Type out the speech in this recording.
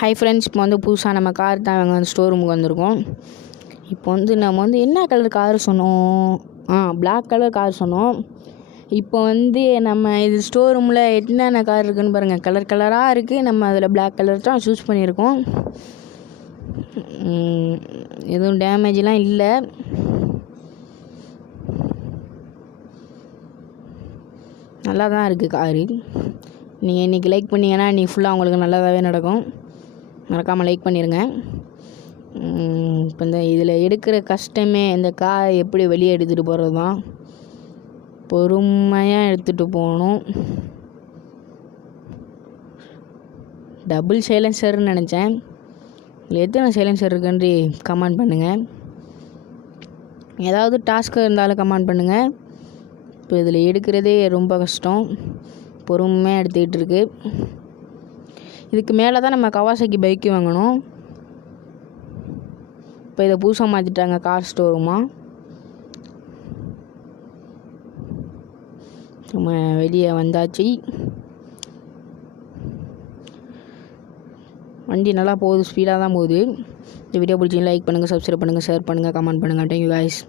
Hi friends, இப்போ வந்து புதுசாக நம்ம கார் தான் வந்து ஸ்டோர் ரூமுக்கு வந்திருக்கோம். இப்போ வந்து நம்ம வந்து என்ன கலர் கார் சொன்னோம்? பிளாக் கலர் கார் சொன்னோம். இப்போ வந்து நம்ம இது ஸ்டோர் ரூமில் என்னென்ன கார் இருக்குதுன்னு பாருங்கள். கலர் கலராக இருக்குது. நம்ம அதில் பிளாக் கலர் தான் சூஸ் பண்ணியிருக்கோம். எதுவும் டேமேஜ்லாம் இல்லை. நல்லா தான் இருக்குது காரு. நீங்கள் இன்றைக்கி லைக் பண்ணிங்கன்னா இன்றைக்கி ஃபுல்லாக உங்களுக்கு நல்லதாகவே நடக்கும். மறக்காமல் லைக் பண்ணிடுங்க. இப்போ இந்த இதில் எடுக்கிற கஷ்டமே இந்த காரை எப்படி வெளியே எடுத்துகிட்டு போகிறது தான். பொறுமையாக எடுத்துகிட்டு போகணும். டபுள் சைலன்சர்னு நினச்சேன். இதில் எத்தனை சைலன்சர் இருக்குன்னு கமெண்ட் பண்ணுங்கள். ஏதாவது டாஸ்க்கு இருந்தாலும் கமெண்ட் பண்ணுங்கள். இப்போ இதில் எடுக்கிறதே ரொம்ப கஷ்டம். பொறுமையாக எடுத்துக்கிட்டு இருக்கு. இதுக்கு மேலே தான் நம்ம கவாசாக்கி பைக்கு வாங்கணும். இப்போ இதை புதுசாக மாற்றிட்டாங்க கார் ஸ்டோர் ரூமாக. நம்ம வெளியே வந்தாச்சு. வண்டி நல்லா போகுது, ஸ்பீடாக தான் போகுது. இந்த வீடியோ பிடிச்சிங்கன்னா லைக் பண்ணுங்கள், சப்ஸ்கிரைப் பண்ணுங்கள், ஷேர் பண்ணுங்கள், கமெண்ட் பண்ணுங்கள். Thank you guys.